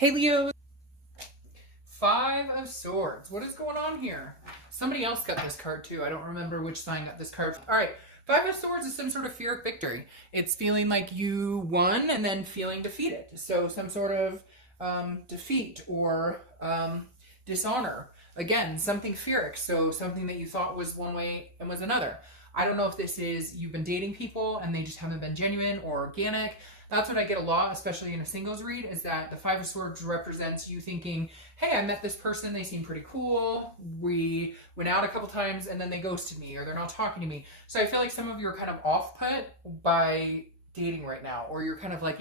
Hey Leo, Five of Swords. What is going on here? Somebody else got this card too. I don't remember which sign got this card. All right, Five of Swords is some sort of fear of victory. It's feeling like you won and then feeling defeated. So some sort of defeat or dishonor. Again, something fearic. So something that you thought was one way and was another. I don't know if this is you've been dating people and they just haven't been genuine or organic. That's what I get a lot, especially in a singles read, is that the Five of Swords represents you thinking, hey, I met this person, they seem pretty cool, we went out a couple times, and then they ghosted me, or they're not talking to me. So I feel like some of you are kind of off-put by dating right now, or you're kind of like,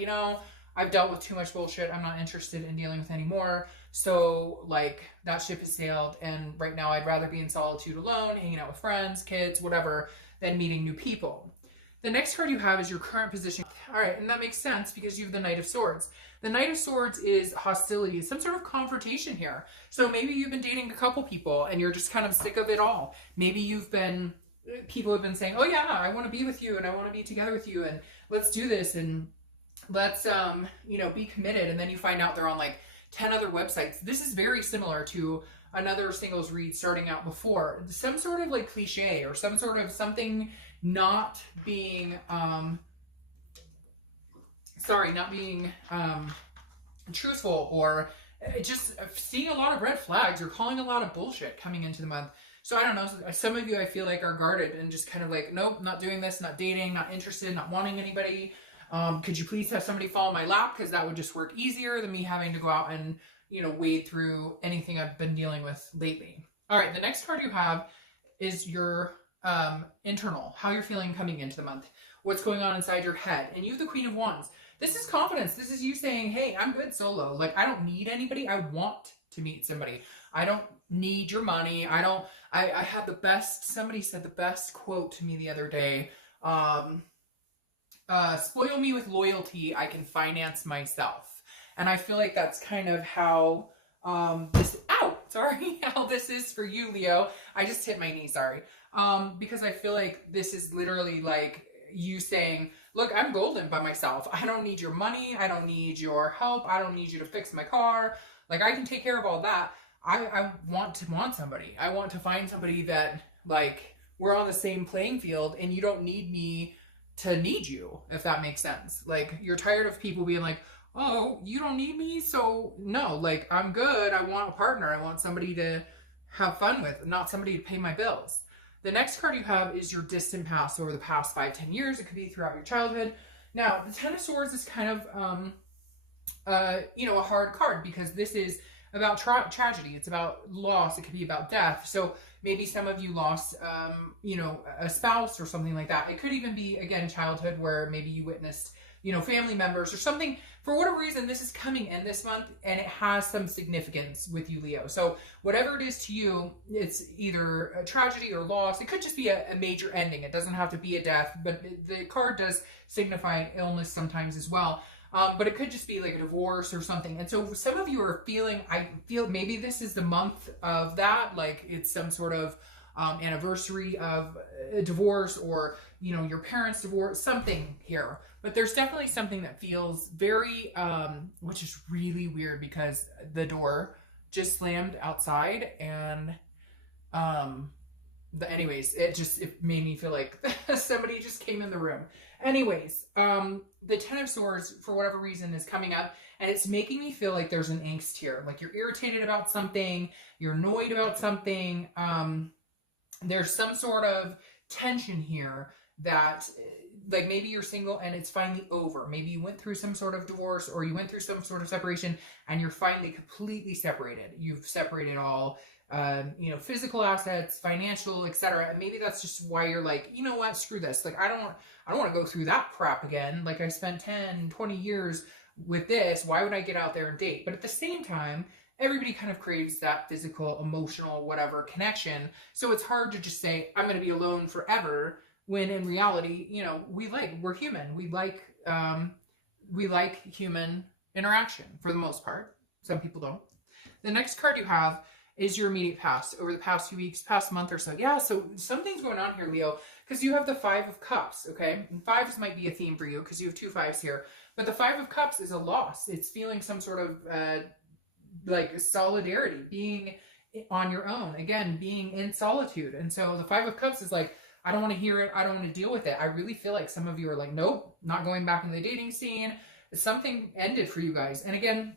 I've dealt with too much bullshit, I'm not interested in dealing with anymore, so like that ship has sailed, and right now I'd rather be in solitude alone, hanging out with friends, kids, whatever, than meeting new people. The next card you have is your current position. All right, and that makes sense because you have the Knight of Swords. The Knight of Swords is hostility, some sort of confrontation here. So maybe you've been dating a couple people and you're just kind of sick of it all. Maybe people have been saying, oh yeah, I want to be with you and I want to be together with you and let's do this and let's, be committed. And then you find out they're on like 10 other websites. This is very similar to another singles read starting out before. Some sort of like cliche or some sort of something not being truthful, or just seeing a lot of red flags or calling a lot of bullshit coming into the month. So I don't know, some of you I feel like are guarded and just kind of like, nope, not doing this, not dating, not interested, not wanting anybody. Could you please have somebody fall in my lap, because that would just work easier than me having to go out and wade through anything I've been dealing with lately. All right, the next card you have is your internal, how you're feeling coming into the month, what's going on inside your head. And you have the Queen of Wands. This is confidence. This is you saying, hey, I'm good solo. Like, I don't need anybody. I want to meet somebody. I don't need your money. I had the best, somebody said the best quote to me the other day. Spoil me with loyalty, I can finance myself. And I feel like that's kind of how how this is for you, Leo. I just hit my knee, sorry. Because I feel like this is literally like you saying, look, I'm golden by myself. I don't need your money. I don't need your help. I don't need you to fix my car. Like, I can take care of all that. I want somebody. I want to find somebody that, like, we're on the same playing field and you don't need me to need you, if that makes sense. Like, you're tired of people being like, oh, you don't need me? So no, like, I'm good. I want a partner. I want somebody to have fun with, not somebody to pay my bills. The next card you have is your distant past, over the past 5-10 years. It could be throughout your childhood. Now, the Ten of Swords is kind of, a hard card, because this is about tragedy. It's about loss. It could be about death. So maybe some of you lost, a spouse or something like that. It could even be, again, childhood, where maybe you witnessed, family members or something. For whatever reason, this is coming in this month and it has some significance with you, Leo. So whatever it is to you, it's either a tragedy or loss. It could just be a major ending. It doesn't have to be a death, but the card does signify illness sometimes as well. But it could just be like a divorce or something. And so some of you are feeling, I feel maybe this is the month of that, like it's some sort of anniversary of a divorce, or, your parents' divorce, something here. But there's definitely something that feels very, which is really weird, because the door just slammed outside, and anyways, it made me feel like somebody just came in the room. Anyways, the Ten of Swords, for whatever reason, is coming up, and it's making me feel like there's an angst here. Like, you're irritated about something, you're annoyed about something. There's some sort of tension here that, like, maybe you're single and it's finally over. Maybe you went through some sort of divorce, or you went through some sort of separation, and you're finally completely separated. You've separated all, physical assets, financial, etc. And maybe that's just why you're like, you know what, screw this. Like, I don't want to go through that crap again. Like, I spent 10, 20 years with this. Why would I get out there and date? But at the same time, everybody kind of craves that physical, emotional, whatever connection. So it's hard to just say, I'm going to be alone forever, when in reality, we're human. We like human interaction for the most part. Some people don't. The next card you have is your immediate past, over the past few weeks, past month or so. Yeah, so something's going on here, Leo, because you have the Five of Cups, okay? And fives might be a theme for you, because you have two fives here. But the Five of Cups is a loss. It's feeling some sort of like solidarity, being on your own, again, being in solitude. And so the Five of Cups is like, I don't want to hear it. I don't want to deal with it. I really feel like some of you are like, nope, not going back in the dating scene. Something ended for you guys. And again,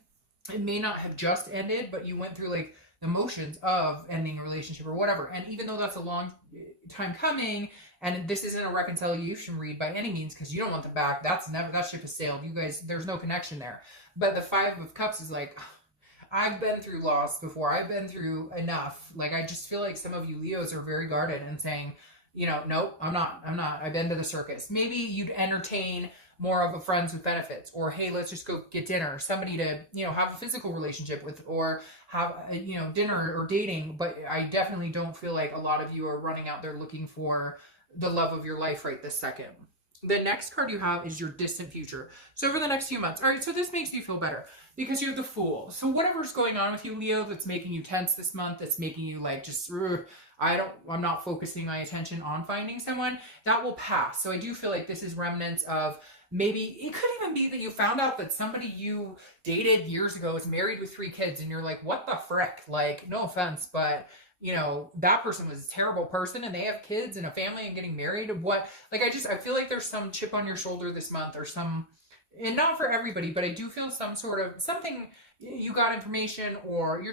it may not have just ended, but you went through like the motions of ending a relationship or whatever. And even though that's a long time coming, and this isn't a reconciliation read by any means, because you don't want them back. That ship has sailed. You guys, there's no connection there. But the Five of Cups is like, I've been through loss before. I've been through enough. Like, I just feel like some of you Leos are very guarded and saying, you know, nope, I'm not. I've been to the circus. Maybe you'd entertain more of a friends with benefits, or hey, let's just go get dinner, somebody to, you know, have a physical relationship with, or have, you know, dinner or dating. But I definitely don't feel like a lot of you are running out there looking for the love of your life right this second. The next card you have is your distant future. So over the next few months, all right, so this makes me feel better because you're the Fool. So whatever's going on with you, Leo, that's making you tense this month, that's making you like just, I'm not focusing my attention on finding someone, that will pass. So I do feel like this is remnants of, maybe it could even be that you found out that somebody you dated years ago is married with 3 kids and you're like, what the frick? Like, no offense, but you know, that person was a terrible person and they have kids and a family and getting married. What, like, I feel like there's some chip on your shoulder this month, or some, and not for everybody, but I do feel some sort of something, you got information, or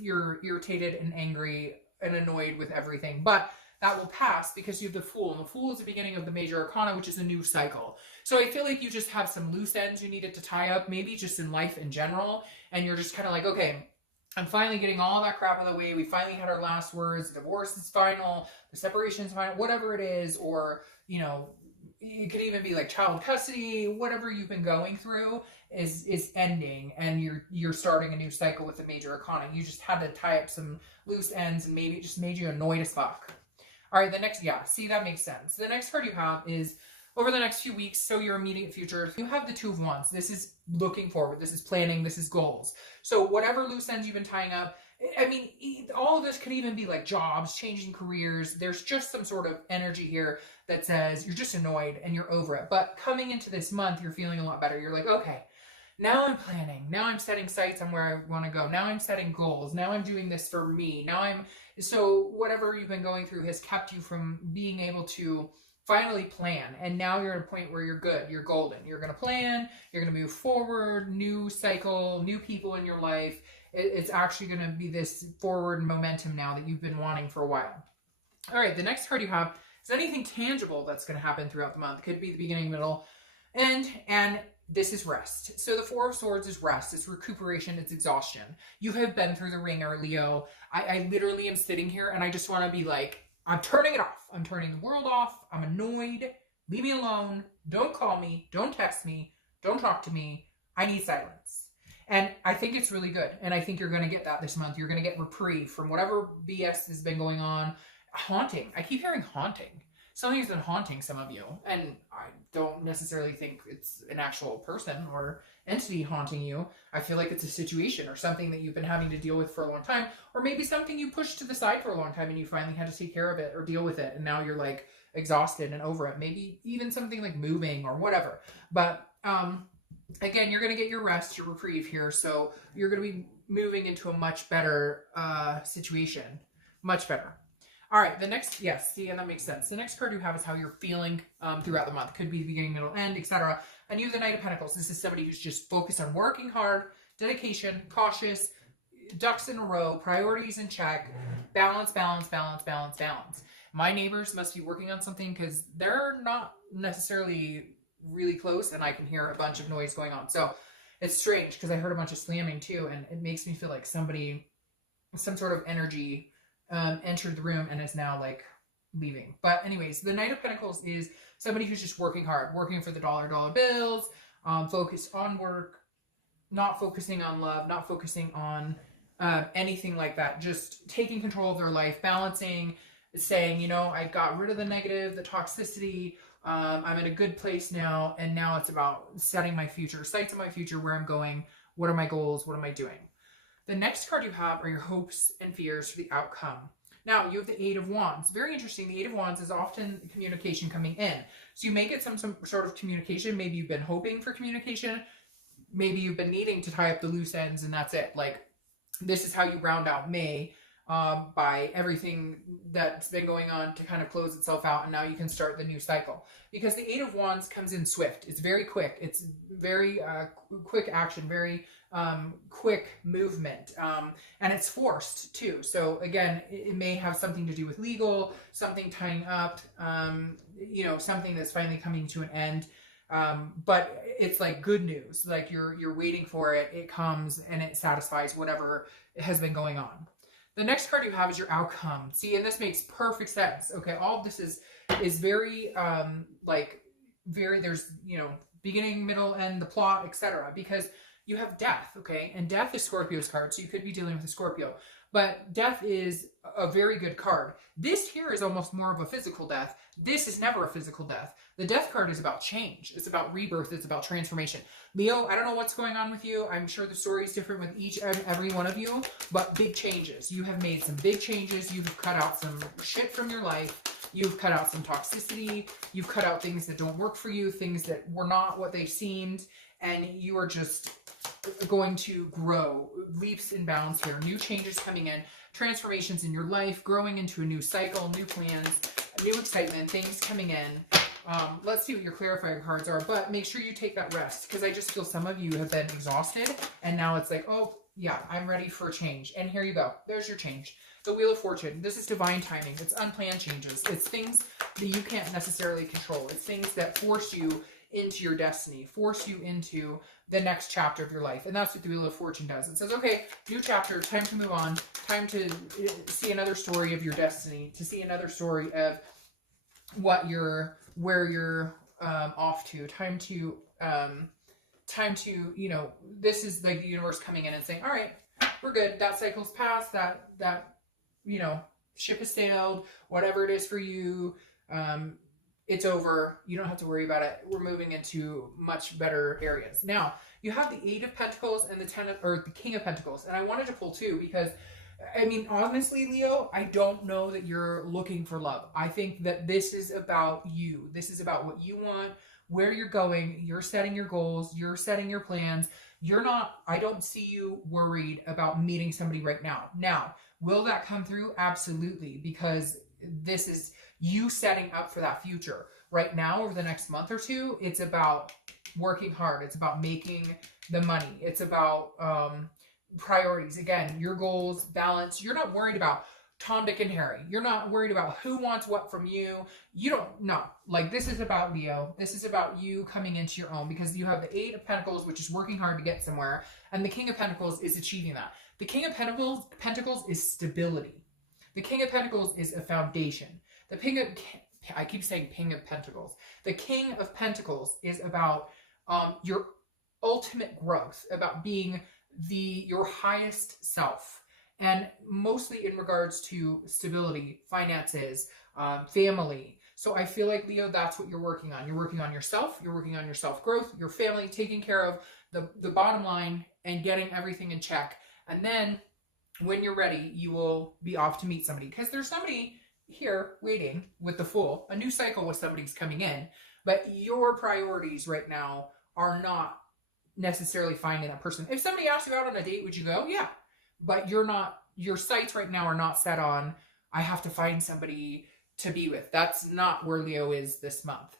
you're irritated and angry and annoyed with everything, but that will pass because you have the Fool, and the Fool is the beginning of the major arcana, which is a new cycle. So I feel like you just have some loose ends you needed to tie up, maybe just in life in general, and you're just kind of like, okay, I'm finally getting all that crap out of the way. We finally had our last words. The divorce is final. The separation is final. Whatever it is, or, you know, it could even be like child custody. Whatever you've been going through is ending, and you're starting a new cycle with the major arcana. You just had to tie up some loose ends, and maybe it just made you annoyed as fuck. All right, the next, yeah, see, that makes sense. The next card you have is over the next few weeks, so your immediate future, you have the Two of Wands. This is looking forward. This is planning. This is goals. So whatever loose ends you've been tying up, I mean, all of this could even be like jobs, changing careers. There's just some sort of energy here that says you're just annoyed and you're over it. But coming into this month, you're feeling a lot better. You're like, okay, now I'm planning. Now I'm setting sights on where I want to go. Now I'm setting goals. Now I'm doing this for me. So whatever you've been going through has kept you from being able to finally plan. And now you're at a point where you're good. You're golden. You're going to plan. You're going to move forward. New cycle, new people in your life. It's actually going to be this forward momentum now that you've been wanting for a while. All right, the next card you have is anything tangible that's going to happen throughout the month. Could be the beginning, middle, end, and this is rest. So the Four of Swords is rest. It's recuperation. It's exhaustion. You have been through the ringer, Leo. I literally am sitting here and I just want to be like, I'm turning it off. I'm turning the world off. I'm annoyed. Leave me alone. Don't call me. Don't text me. Don't talk to me. I need silence. And I think it's really good. And I think you're going to get that this month. You're going to get reprieve from whatever BS has been going on. Haunting. I keep hearing haunting. Something's been haunting some of you. And I don't necessarily think it's an actual person or entity haunting you. I feel like it's a situation or something that you've been having to deal with for a long time. Or maybe something you pushed to the side for a long time and you finally had to take care of it or deal with it. And now you're like exhausted and over it. Maybe even something like moving or whatever. But again, you're going to get your rest, your reprieve here. So you're going to be moving into a much better situation. Much better. All right, the next, yes, see, and that makes sense. The next card you have is how you're feeling throughout the month. Could be the beginning, middle, end, etc. And you have the Knight of Pentacles. This is somebody who's just focused on working hard, dedication, cautious, ducks in a row, priorities in check, balance, balance, balance, balance, balance. My neighbors must be working on something because they're not necessarily really close and I can hear a bunch of noise going on. So it's strange because I heard a bunch of slamming too, and it makes me feel like somebody, some sort of energy entered the room and is now like leaving. But anyways, the Knight of Pentacles is somebody who's just working hard, working for the dollar bills, focused on work, not focusing on love, not focusing on anything like that, just taking control of their life, balancing, saying, you know, I got rid of the negative, the toxicity, I'm in a good place now, and now it's about setting my future, sights on my future, where I'm going, what are my goals, what am I doing? The next card you have are your hopes and fears for the outcome. Now, you have the Eight of Wands. Very interesting. The Eight of Wands is often communication coming in. So you may get some sort of communication. Maybe you've been hoping for communication. Maybe you've been needing to tie up the loose ends, and that's it. Like, this is how you round out May, by everything that's been going on to kind of close itself out, and now you can start the new cycle. Because the Eight of Wands comes in swift. It's very quick. It's very quick action, very quick movement, and it's forced too. So again, it may have something to do with legal, something tying up, you know, something that's finally coming to an end. But it's like good news. Like you're waiting for it. It comes and it satisfies whatever has been going on. The next card you have is your outcome. See, and this makes perfect sense. Okay, all of this is very like very, there's, you know, beginning, middle, end, the plot, etc. Because you have death, okay? And death is Scorpio's card, so you could be dealing with a Scorpio. But death is a very good card. This here is almost more of a physical death. This is never a physical death. The death card is about change. It's about rebirth. It's about transformation. Leo, I don't know what's going on with you. I'm sure the story is different with each and every one of you, but big changes. You have made some big changes. You've cut out some shit from your life. You've cut out some toxicity. You've cut out things that don't work for you, things that were not what they seemed, and you are just going to grow leaps and bounds here. New changes coming in, transformations in your life, growing into a new cycle, new plans, new excitement, things coming in. Let's see what your clarifying cards are, but make sure you take that rest, because I just feel some of you have been exhausted, and now it's like, oh, yeah, I'm ready for a change. And here you go. There's your change. The Wheel of Fortune. This is divine timing. It's unplanned changes. It's things that you can't necessarily control. It's things that force you into your destiny, force you into the next chapter of your life. And that's what the Wheel of Fortune does. It says, okay, new chapter, time to move on, time to see another story of your destiny, to see another story of where you're off to, time to, you know, this is like the universe coming in and saying, all right, we're good. That cycle's passed, that, you know, ship has sailed, whatever it is for you. It's over. You don't have to worry about it. We're moving into much better areas. Now, you have the Eight of Pentacles and the King of Pentacles. And I wanted to pull two because, I mean, honestly, Leo, I don't know that you're looking for love. I think that this is about you. This is about what you want, where you're going. You're setting your goals. You're setting your plans. I don't see you worried about meeting somebody right now. Now, will that come through? Absolutely. Because this is you setting up for that future. Right now, over the next month or two, it's about working hard. It's about making the money. It's about priorities. Again, your goals, balance. You're not worried about Tom, Dick, and Harry. You're not worried about who wants what from you. You don't know. Like, this is about Leo. This is about you coming into your own, because you have the Eight of Pentacles, which is working hard to get somewhere, and the King of Pentacles is achieving that. The King of Pentacles is stability. The King of Pentacles is a foundation. I keep saying King of Pentacles. The King of Pentacles is about your ultimate growth, about being your highest self, and mostly in regards to stability, finances, family. So I feel like, Leo, that's what you're working on. You're working on yourself. You're working on your self-growth, your family, taking care of the bottom line and getting everything in check. And then when you're ready, you will be off to meet somebody, because there's somebody here waiting with the Fool. A new cycle with somebody's coming in, but your priorities right now are not necessarily finding that person. If somebody asked you out on a date, would you go? Yeah. But your sights right now are not set on, I have to find somebody to be with. That's not where Leo is this month.